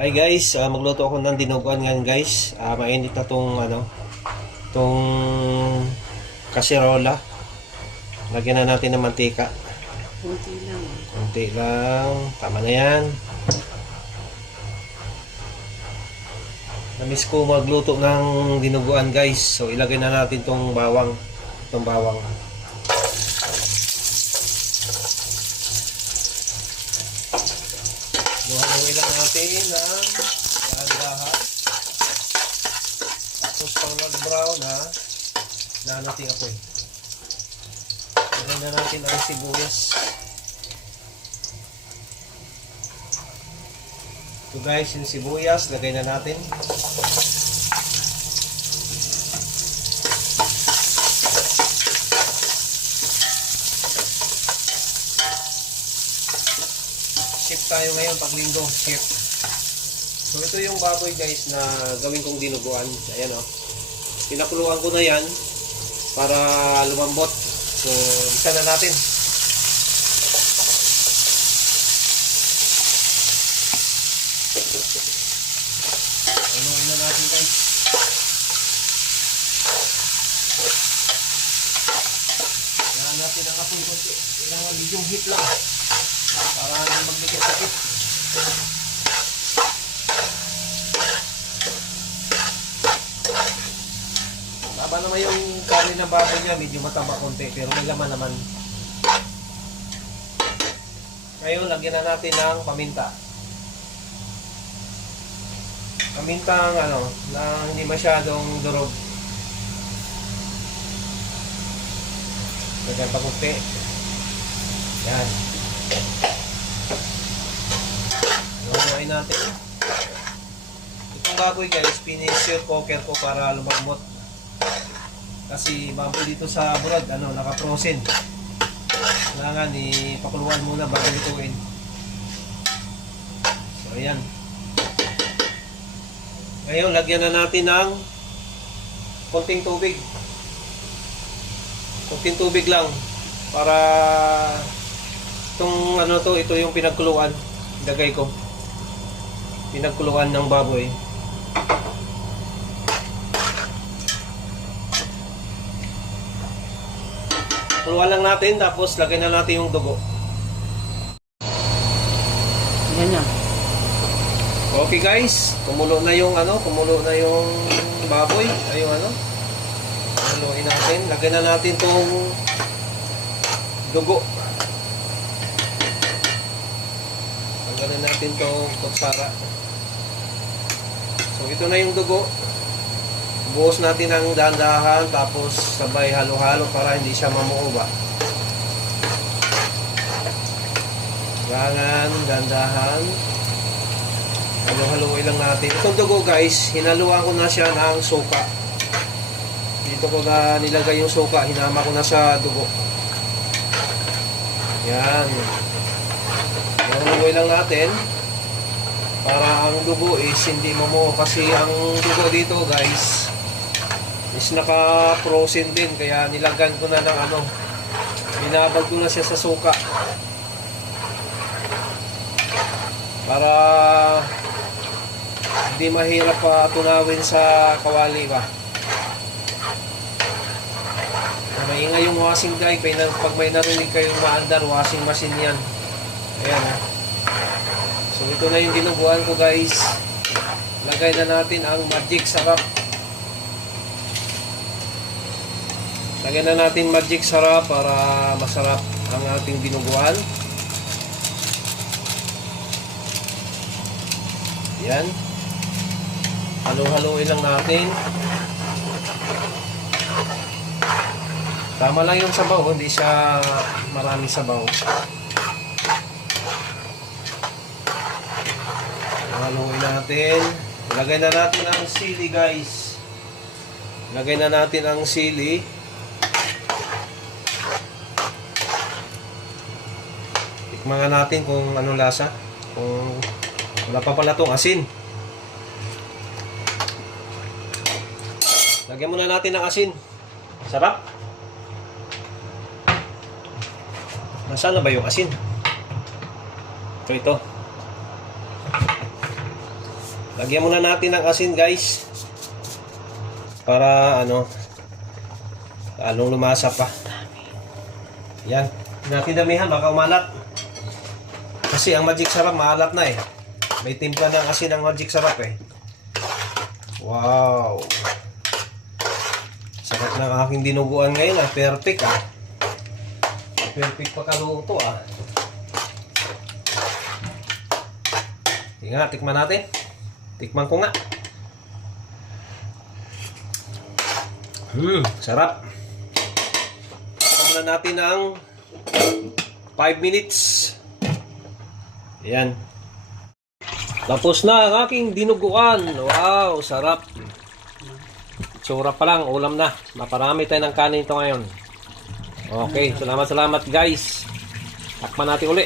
Hi guys, magluto ako ng dinuguan ngayon guys. Mainit na tong kasirola. Lagyan na natin ng mantika. Kunti lang. Kunti lang, tama na yan. Namiss ko magluto ng dinuguan guys. So ilagay na natin tong bawang. Itong bawang. Buhaluin lang natin ng dahan-dahan. Tapos pang nag-brown na natin apoy. Lagyan na natin ang sibuyas. So guys, yung sibuyas, lagay na natin. Shift tayo ngayon pag linggo, shift. So ito yung baboy guys na gawin kong dinuguan. Ayan o. Pinakuluan ko na yan para lumambot. So isa na natin. Haluin na natin guys. Kailangan natin ang apoy konti. Kailangan medium heat lang para hindi magdikit-dikit. Tama naman yung kanin ng baboy niya, medyo mataba konti pero may laman naman. Ngayon lagyan na natin ng paminta. Pamintang na hindi masyadong durog. Lagyan pa kunti. Yan. Haluin natin. Itong baboy guys, pinisir cooker ko para lumamot. Kasi baboy dito sa burad, naka-frozen. Kailangan ipakuluan muna bago lutuin. So ayan. Ngayon, lagyan na natin ng konting tubig. Konting tubig lang para ito yung pinagkuluan. Lagay ko. Pinagkuluan ng baboy. Kuluan lang natin tapos lagyan na natin yung dugo. Yan na. Okay guys, kumulo na yung baboy, haluin natin. Lagyan na natin tong dugo. Tanggalin natin tong kutsara. So ito na yung dugo. Buhos natin ng dahan-dahan tapos sabay halo-halo para hindi siya mamuuba. Dahan-dahan. Halo-haluin lang natin. Itong dugo guys, hinaluan ko na siya ng suka. Dito ko na nilagay yung suka, hinama ko na sa dugo. Yan. Halo-haluin lang natin para ang dugo is hindi mamuo. Kasi ang dugo dito guys is naka-frozen din. Kaya nilagyan ko na ng binabag ko na siya sa suka. Para hindi mahirap tunawin sa kawali ba. Maingay yung washing guy. Pag may narinig kayong maandar, washing machine yan. Ayan ha. So ito na yung dinuguan ko guys. Lagay na natin ang magic sarap. Lagay na natin magic sarap para masarap ang ating dinuguan. Yan. Halo-haloin lang natin. Tama lang yung sabaw, hindi siya marami sabaw. Haloin natin. Lagay na natin ang sili guys. Lagay na natin ang sili. Tikman nga natin kung anong lasa. Kung wala pa pala itong asin. Lagyan muna natin ng asin. Sarap. Nasaan na ba yung asin? Ito. Lagyan muna natin ng asin, guys. Para lalong lumasa pa. Yan. Natin damihan, baka umalat. Kasi ang magic sarap, maalat na eh. May timpla ng asin ang magic sarap eh. Wow. Sarap ng aking dinuguan ngayon ah. Perfect ah. Perfect pagkaluto ah. Sige nga, tikman natin. Tikman ko nga. Sarap. Tapos muna natin ng 5 minutes. Ayan. Tapos na ang aking dinuguan. Wow, sarap. Tsura pa lang, ulam na. Maparami tayo ng kanin ito ngayon. Okay, salamat guys. Takpan natin uli.